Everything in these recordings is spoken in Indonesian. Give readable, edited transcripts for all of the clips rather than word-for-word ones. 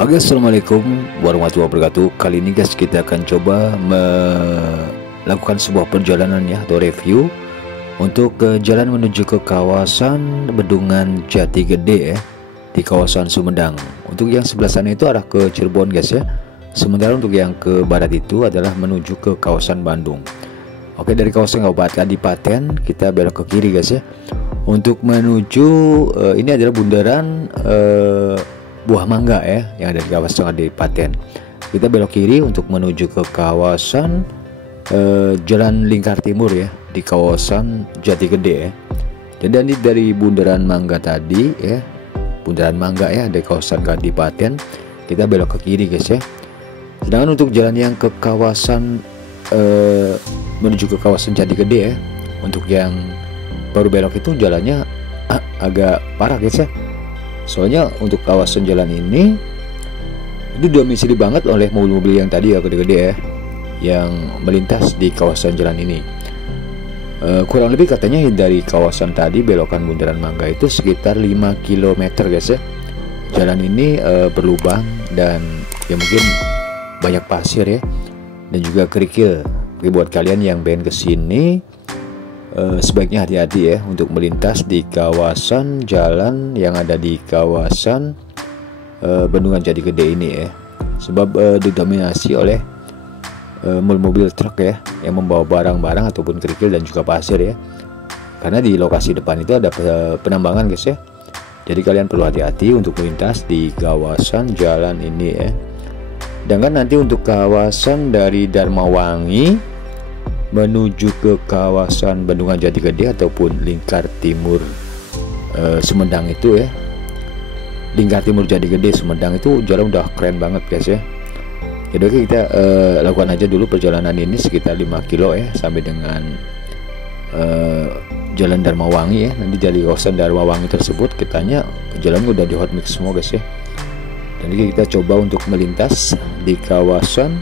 Oke, assalamualaikum warahmatullahi wabarakatuh. Kali ini guys, kita akan coba melakukan sebuah perjalanan ya, atau review untuk ke jalan menuju ke kawasan Bendungan Jati Gede ya, di kawasan Sumedang. Untuk yang sebelah sana itu arah ke Cirebon guys ya. Sementara untuk yang ke barat itu adalah menuju ke kawasan Bandung. Oke, dari kawasan Kabupaten Kadipaten kita belok ke kiri guys ya. Untuk menuju ini adalah bundaran Buah Mangga ya, yang ada di kawasan Kadipaten. Kita belok kiri untuk menuju ke kawasan Jalan Lingkar Timur ya, di kawasan Jati Gede ya. Jadi dari bundaran Mangga tadi ya, bundaran Mangga ya, dari kawasan Kadipaten, kita belok ke kiri guys ya. Sedangkan untuk jalan yang ke kawasan menuju ke kawasan Jati Gede ya, untuk yang baru belok itu jalannya agak parah guys ya. Soalnya untuk kawasan jalan ini itu domisili banget oleh mobil-mobil yang tadi ya, gede-gede ya, yang melintas di kawasan jalan ini. Kurang lebih katanya dari kawasan tadi belokan bundaran Mangga itu sekitar 5 km guys ya. Jalan ini berlubang dan ya mungkin banyak pasir ya, dan juga kerikil. Jadi buat kalian yang pengen kesini, sebaiknya hati-hati ya untuk melintas di kawasan jalan yang ada di kawasan Bendungan Jati Gede ini ya, sebab didominasi oleh mobil truk ya, yang membawa barang-barang ataupun kerikil dan juga pasir ya, karena di lokasi depan itu ada penambangan guys ya. Jadi kalian perlu hati-hati untuk melintas di kawasan jalan ini ya. Dan kan nanti untuk kawasan dari Darmawangi menuju ke kawasan Bendungan Jati Gede ataupun Lingkar Timur Sumedang itu ya, Lingkar Timur Jati Gede Sumedang itu jalan udah keren banget guys ya. Jadi oke, kita lakukan aja dulu perjalanan ini sekitar 5 kilo ya, sampai dengan Jalan Darmawangi ya. Nanti dari kawasan Darmawangi tersebut kitanya jalannya udah di hot mix semua guys ya. Jadi kita coba untuk melintas di kawasan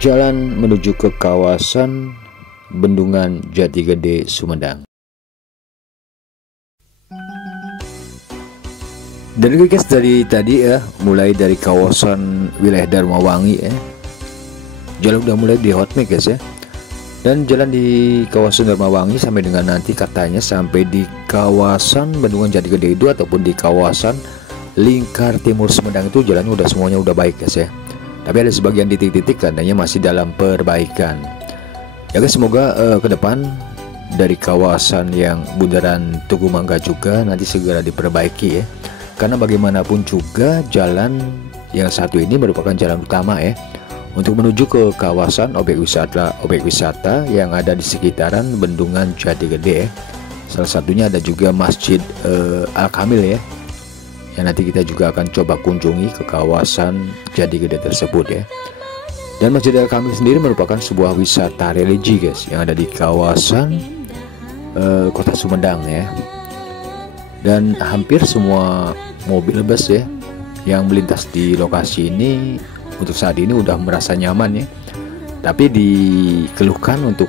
jalan menuju ke kawasan Bendungan Jati Gede Sumedang. Dan guys, dari tadi ya, mulai dari kawasan wilayah Darmawangi ya, jalan udah mulai di hot mix guys ya. Dan jalan di kawasan Darmawangi sampai dengan nanti katanya sampai di kawasan Bendungan Jati Gede itu ataupun di kawasan Lingkar Timur Sumedang itu jalannya udah semuanya udah baik guys ya. Tapi ada sebagian titik-titik katanya masih dalam perbaikan. Ya guys, semoga ke depan dari kawasan yang bundaran Tugu Mangga juga nanti segera diperbaiki ya. Karena bagaimanapun juga jalan yang satu ini merupakan jalan utama ya, untuk menuju ke kawasan objek wisata yang ada di sekitaran Bendungan Jati Gede ya. Salah satunya ada juga Masjid Al-Kamil ya, yang nanti kita juga akan coba kunjungi ke kawasan Jati Gede tersebut ya. Dan Masjid Al-Kamil sendiri merupakan sebuah wisata religi guys, yang ada di kawasan kota Sumedang ya. Dan hampir semua mobil bus ya yang melintas di lokasi ini untuk saat ini udah merasa nyaman ya. Tapi dikeluhkan untuk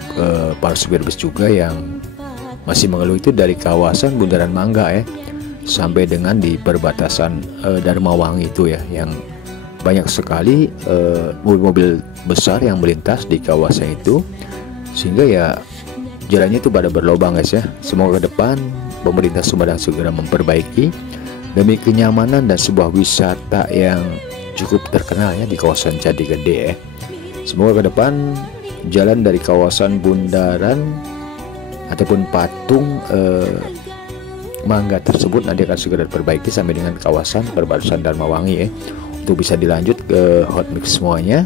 para supir bus juga yang masih mengeluh itu dari kawasan bundaran Mangga ya, sampai dengan di perbatasan Darmawangi itu ya, yang banyak sekali mobil-mobil besar yang melintas di kawasan itu, sehingga ya jalannya itu pada berlobang guys ya. Semoga ke depan pemerintah Sumedang segera memperbaiki demi kenyamanan dan sebuah wisata yang cukup terkenal ya di kawasan Jati Gede ya. Semoga ke depan jalan dari kawasan bundaran ataupun patung Mangga tersebut nanti akan segera diperbaiki sampai dengan kawasan perbatasan Darmawangi ya, untuk bisa dilanjut ke hot mix semuanya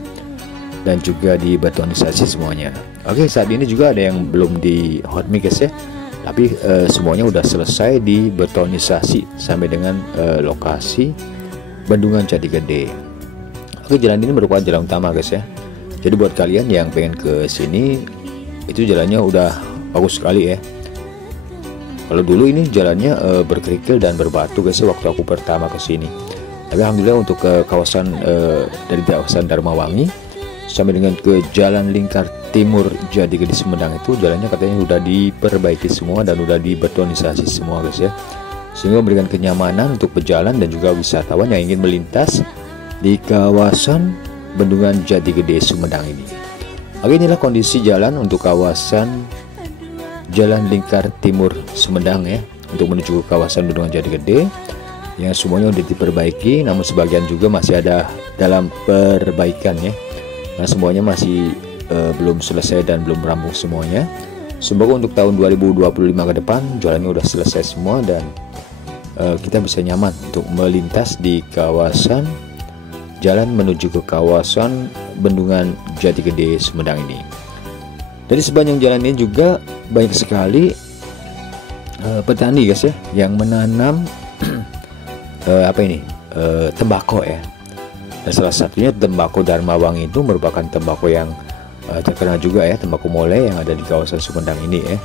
dan juga dibetonisasi semuanya. Oke, saat ini juga ada yang belum di hot mix ya, tapi semuanya udah selesai dibetonisasi sampai dengan lokasi Bendungan Jati Gede. Oke, jalan ini merupakan jalan utama guys ya. Jadi buat kalian yang pengen ke sini, itu jalannya udah bagus sekali ya. Kalau dulu ini jalannya berkerikil dan berbatu guys ya, waktu aku pertama ke sini. Tapi alhamdulillah untuk ke kawasan dari kawasan Darmawangi sampai dengan ke Jalan Lingkar Timur Jati Gede Sumedang itu jalannya katanya udah diperbaiki semua dan udah dibetonisasi semua guys ya. sehingga memberikan kenyamanan untuk pejalan dan juga wisatawan yang ingin melintas di kawasan Bendungan Jati Gede Sumedang ini. Oke, inilah kondisi jalan untuk kawasan Jalan Lingkar Timur Sumedang ya, untuk menuju ke kawasan Bendungan Jati Gede, yang semuanya sudah diperbaiki, namun sebagian juga masih ada dalam perbaikan ya, karena semuanya masih belum selesai dan belum rampung semuanya. Semoga untuk tahun 2025 ke depan jalannya udah selesai semua dan kita bisa nyaman untuk melintas di kawasan jalan menuju ke kawasan Bendungan Jati Gede Sumedang ini. Dari sepanjang jalan ini juga banyak sekali petani guys ya, yang menanam tembakau ya. Dan salah satunya tembakau Dharmawangi itu merupakan tembakau yang terkenal juga ya, tembakau Molai yang ada di kawasan Sumedang ini ya.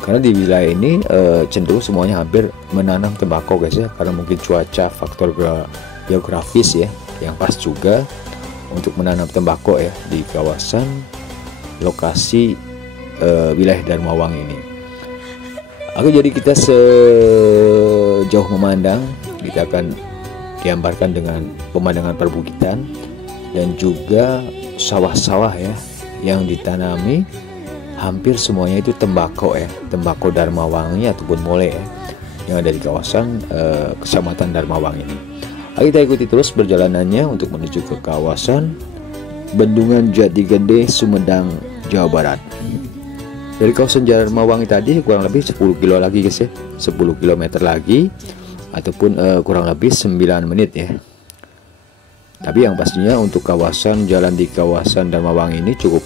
Karena di wilayah ini cenderung semuanya hampir menanam tembakau guys ya, karena mungkin cuaca, faktor geografis ya yang pas juga untuk menanam tembakau ya di kawasan lokasi wilayah Dharmawangi ini. Jadi kita sejauh memandang, kita akan digambarkan dengan pemandangan perbukitan dan juga sawah-sawah ya yang ditanami, hampir semuanya itu tembakau ya, tembakau Dharmawangi ataupun Molai ya, yang ada di kawasan Kecamatan Dharmawangi ini. Kita ikuti terus perjalanannya untuk menuju ke kawasan Bendungan Jati Gede Sumedang, Jawa Barat. Dari kawasan Dharmawangi tadi kurang lebih 10 kilo lagi guys ya, 10 km lagi ataupun kurang lebih 9 menit ya. Tapi yang pastinya untuk kawasan jalan di kawasan Dharmawangi ini cukup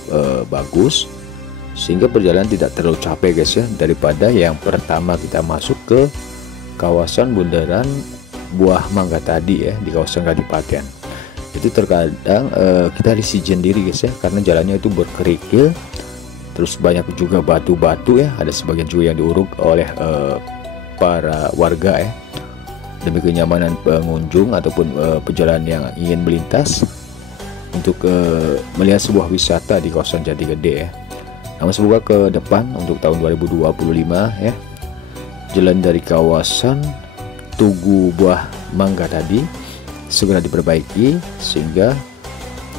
bagus, sehingga perjalanan tidak terlalu capek guys ya, daripada yang pertama kita masuk ke kawasan bundaran Buah Mangga tadi ya, di kawasan Kadipaten. Itu terkadang kita risih sendiri guys ya, karena jalannya itu berkerikil, terus banyak juga batu-batu ya, ada sebagian juga yang diuruk oleh para warga ya, demi kenyamanan pengunjung ataupun pejalan yang ingin melintas untuk melihat sebuah wisata di kawasan Jati Gede ya. Namun semoga ke depan untuk tahun 2025 ya, jalan dari kawasan Tugu Buah Mangga tadi segera diperbaiki, sehingga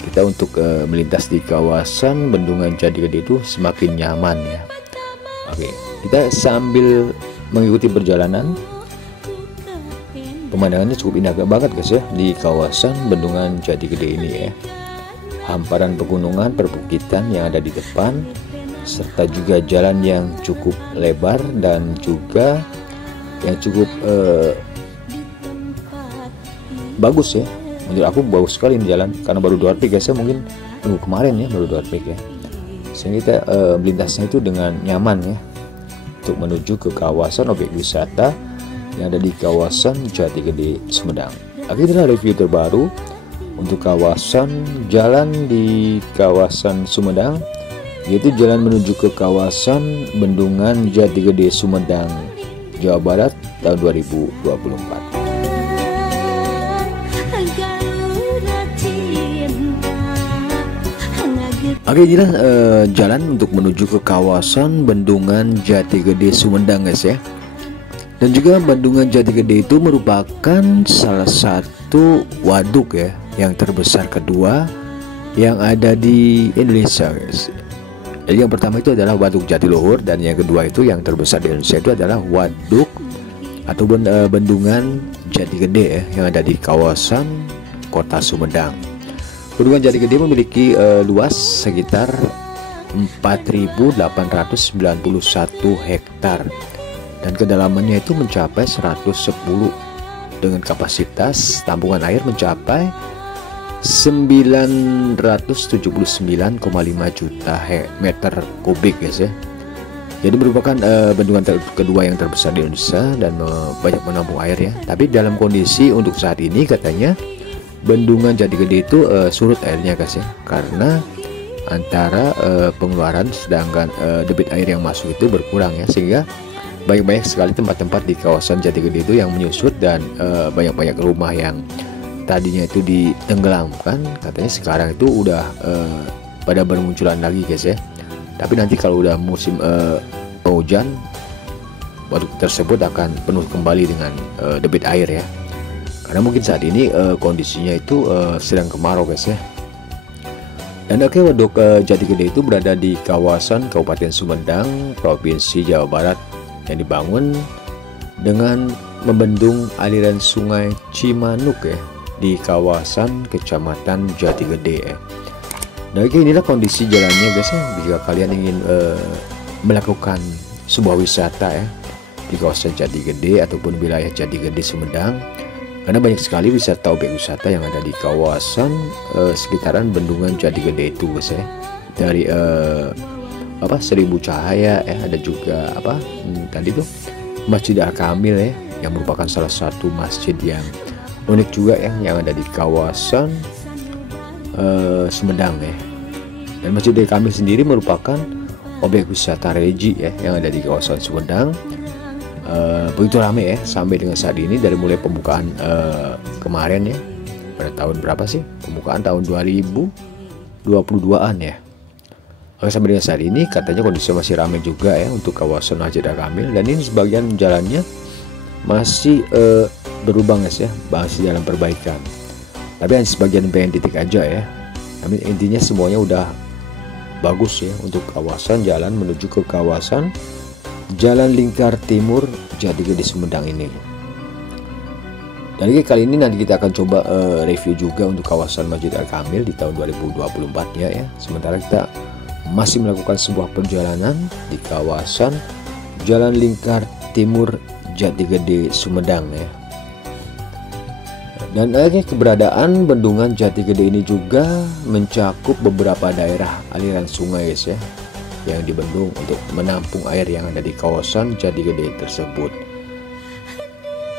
kita untuk melintas di kawasan Bendungan Jati Gede itu semakin nyaman ya. Oke, kita sambil mengikuti perjalanan, pemandangannya cukup indah banget guys ya di kawasan Bendungan Jati Gede ini ya. Hamparan pegunungan, perbukitan yang ada di depan, serta juga jalan yang cukup lebar dan juga yang cukup bagus ya. Menurut aku bagus sekali ini jalan, karena baru dua pik guys ya, mungkin minggu kemarin ya baru dua pik ya, sehingga kita melintasnya itu dengan nyaman ya, untuk menuju ke kawasan objek wisata yang ada di kawasan Jati Gede Sumedang. Akhirnya review terbaru untuk kawasan jalan di kawasan Sumedang, yaitu jalan menuju ke kawasan Bendungan Jati Gede Sumedang, Jawa Barat tahun 2024. Inilah jalan untuk menuju ke kawasan Bendungan Jati Gede Sumedang guys ya. Dan juga Bendungan Jati Gede itu merupakan salah satu waduk ya yang terbesar kedua yang ada di Indonesia guys. Jadi yang pertama itu adalah Waduk Jatiluhur, dan yang kedua itu yang terbesar di Indonesia itu adalah waduk ataupun Bendungan Jati Gede ya, yang ada di kawasan Kota Sumedang. Bendungan Jati Gede memiliki luas sekitar 4.891 hektar dan kedalamannya itu mencapai 110, dengan kapasitas tampungan air mencapai 979,5 juta meter kubik guys ya. Jadi merupakan bendungan kedua yang terbesar di Indonesia dan banyak menampung air ya. Tapi dalam kondisi untuk saat ini katanya Bendungan Jati Gede itu surut airnya guys ya, karena antara pengeluaran sedangkan debit air yang masuk itu berkurang ya, sehingga banyak sekali tempat-tempat di kawasan Jati Gede itu yang menyusut, dan banyak rumah yang tadinya itu ditenggelamkan katanya sekarang itu udah pada bermunculan lagi guys ya. Tapi nanti kalau udah musim hujan waduk tersebut akan penuh kembali dengan debit air ya. Karena mungkin saat ini kondisinya itu sedang kemarau guys ya. Dan oke, waduk Jati Gede itu berada di kawasan Kabupaten Sumedang, Provinsi Jawa Barat, yang dibangun dengan membendung aliran sungai Cimanuk ya, di kawasan Kecamatan Jati Gede ya. Nah, inilah kondisi jalannya guys ya, jika kalian ingin melakukan sebuah wisata ya di kawasan Jati Gede ataupun wilayah Jati Gede Sumedang. Karena banyak sekali wisata, objek wisata yang ada di kawasan sekitaran bendungan Jati Gede itu guys ya. Dari Seribu Cahaya ya, ada juga tadi tuh Masjid Al-Kamil ya, yang merupakan salah satu masjid yang unik juga ya, yang ada di kawasan Sumedang ya. Dan Masjid Al-Kamil sendiri merupakan objek wisata religi ya, yang ada di kawasan Sumedang. Begitu ramai ya sampai dengan saat ini, dari mulai pembukaan kemarin ya, pada tahun berapa sih pembukaan, tahun 2022an ya. Sampai dengan saat ini katanya kondisinya masih ramai juga ya untuk kawasan Masjid Al-Kamil. Dan ini sebagian jalannya masih berlubang guys ya, masih dalam perbaikan, tapi hanya sebagian titik aja ya. Tapi intinya semuanya udah bagus ya untuk kawasan jalan menuju ke kawasan Jalan Lingkar Timur Jati Gede Sumedang ini. Dan kali ini nanti kita akan coba review juga untuk kawasan Masjid Al-Kamil di tahun 2024 ya. Sementara kita masih melakukan sebuah perjalanan di kawasan Jalan Lingkar Timur Jati Gede Sumedang ya. Dan keberadaan bendungan Jati Gede ini juga mencakup beberapa daerah aliran sungai guys ya, yang dibendung untuk menampung air yang ada di kawasan Jati Gede tersebut.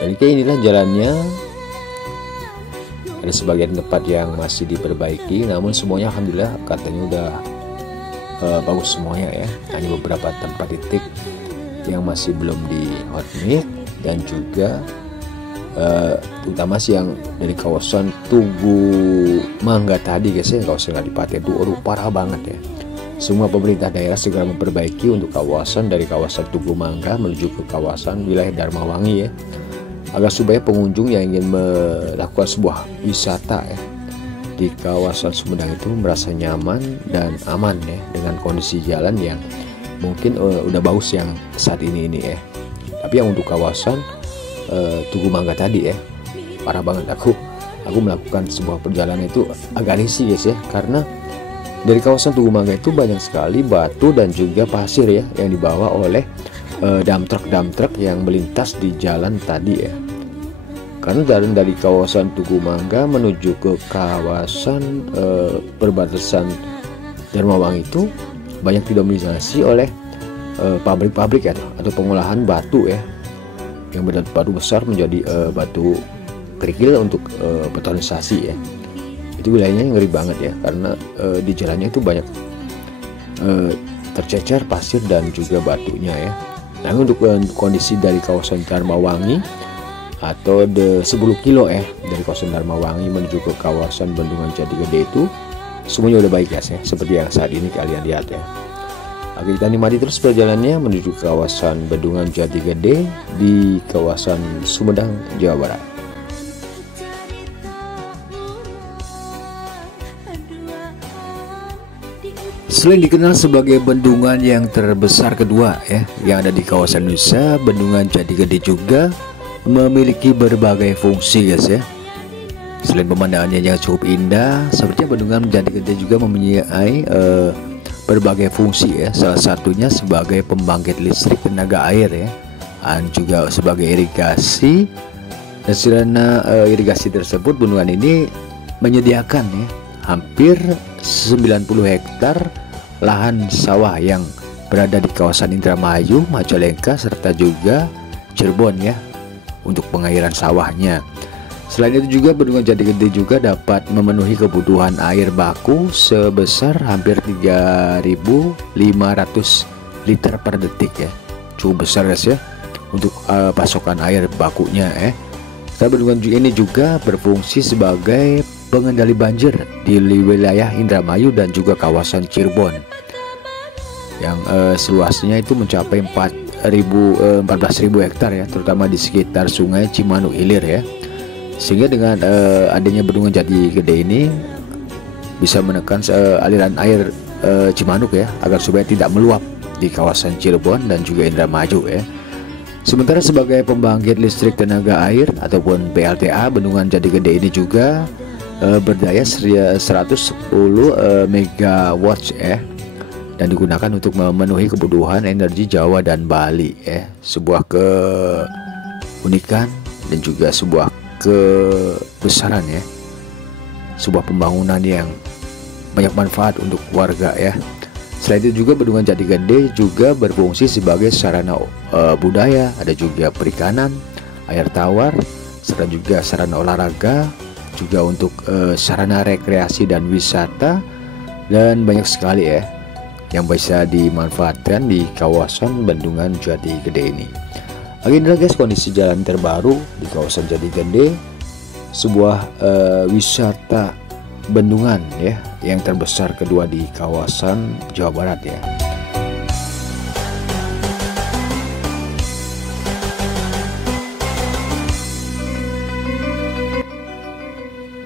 Dan inilah jalannya. Ada sebagian tempat yang masih diperbaiki, namun semuanya alhamdulillah katanya udah bagus semuanya ya. Hanya beberapa tempat titik yang masih belum di hot mix, dan juga terutama sih yang dari kawasan Tugu Mangga tadi guys ya, kawasan Kadipaten itu parah banget ya. Semua pemerintah daerah segera memperbaiki untuk kawasan dari kawasan Tugu Mangga menuju ke kawasan wilayah Darmawangi ya, agar supaya pengunjung yang ingin melakukan sebuah wisata ya di kawasan Sumedang itu merasa nyaman dan aman ya, dengan kondisi jalan yang mungkin udah bagus yang saat ini ya. Tapi yang untuk kawasan Tugu Mangga tadi ya, parah banget. Aku melakukan sebuah perjalanan itu agak risih guys ya, karena dari kawasan Tugu Mangga itu banyak sekali batu dan juga pasir ya, yang dibawa oleh dump truck yang melintas di jalan tadi ya. Karena jalan dari kawasan Tugu Mangga menuju ke kawasan perbatasan Darmawangi itu banyak didominasi oleh pabrik-pabrik ya, atau pengolahan batu ya, yang batu besar menjadi batu kerikil untuk betonisasi ya. Itu wilayahnya ngeri banget ya, karena di jalannya itu banyak tercecer pasir dan juga batunya ya. Nah, untuk kondisi dari kawasan Darmawangi atau 10 kilo ya, dari kawasan Darmawangi menuju ke kawasan Bendungan Jati Gede itu semuanya udah baik guys ya, seperti yang saat ini kalian lihat ya. Oke, kita nikmati terus perjalanannya menuju ke kawasan Bendungan Jati Gede di kawasan Sumedang, Jawa Barat. Selain dikenal sebagai bendungan yang terbesar kedua ya yang ada di kawasan Nusa, Bendungan Jati Gede juga memiliki berbagai fungsi guys ya. Selain pemandangannya yang cukup indah, sepertinya Bendungan Jati Gede juga mempunyai berbagai fungsi ya. Salah satunya sebagai pembangkit listrik tenaga air ya, dan juga sebagai irigasi. Dan sarana irigasi tersebut, bendungan ini menyediakan ya hampir 90 hektar lahan sawah yang berada di kawasan Indramayu, Majalengka, serta juga Cirebon ya, untuk pengairan sawahnya. Selain itu juga Bendungan Jati Gede juga dapat memenuhi kebutuhan air baku sebesar hampir 3.500 liter per detik ya. Cukup besar guys ya untuk pasokan air bakunya ya. Bendungan ini juga berfungsi sebagai pengendali banjir di wilayah Indramayu dan juga kawasan Cirebon yang seluasnya itu mencapai 14.000 hektar ya, terutama di sekitar Sungai Cimanuk Hilir ya. Sehingga dengan adanya bendungan Jati Gede ini bisa menekan aliran air Cimanuk ya, agar supaya tidak meluap di kawasan Cirebon dan juga Indramayu ya. Sementara sebagai pembangkit listrik tenaga air ataupun PLTA, bendungan Jati Gede ini juga berdaya 110 megawatt ya, dan digunakan untuk memenuhi kebutuhan energi Jawa dan Bali ya. Sebuah keunikan dan juga sebuah kebesaran ya, sebuah pembangunan yang banyak manfaat untuk warga ya. Selain itu juga bendungan Jati Gede juga berfungsi sebagai sarana budaya, ada juga perikanan, air tawar, serta juga sarana olahraga, juga untuk sarana rekreasi dan wisata, dan banyak sekali ya yang bisa dimanfaatkan di kawasan bendungan Jati Gede ini. Oke, inilah guys kondisi jalan terbaru di kawasan Jati Gede, sebuah wisata bendungan ya yang terbesar kedua di kawasan Jawa Barat ya.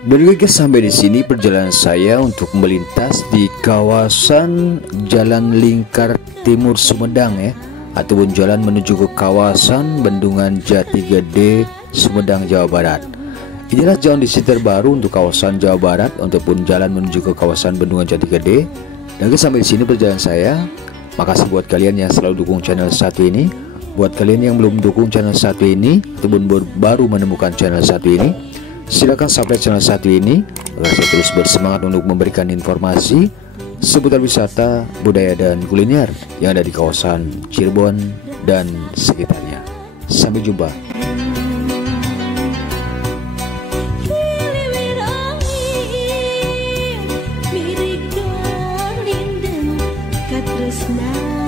Dan guys, sampai di sini perjalanan saya untuk melintas di kawasan Jalan Lingkar Timur Sumedang ya, ataupun jalan menuju ke kawasan bendungan Jati Gede, Sumedang, Jawa Barat. Inilah kondisi terbaru untuk kawasan Jawa Barat ataupun jalan menuju ke kawasan bendungan Jati Gede. Dan guys, sampai di sini perjalanan saya. Makasih buat kalian yang selalu dukung channel satu ini. Buat kalian yang belum dukung channel satu ini ataupun baru menemukan channel satu ini, silakan subscribe channel satu ini agar saya terus bersemangat untuk memberikan informasi seputar wisata, budaya, dan kuliner yang ada di kawasan Cirebon dan sekitarnya. Sampai jumpa. Now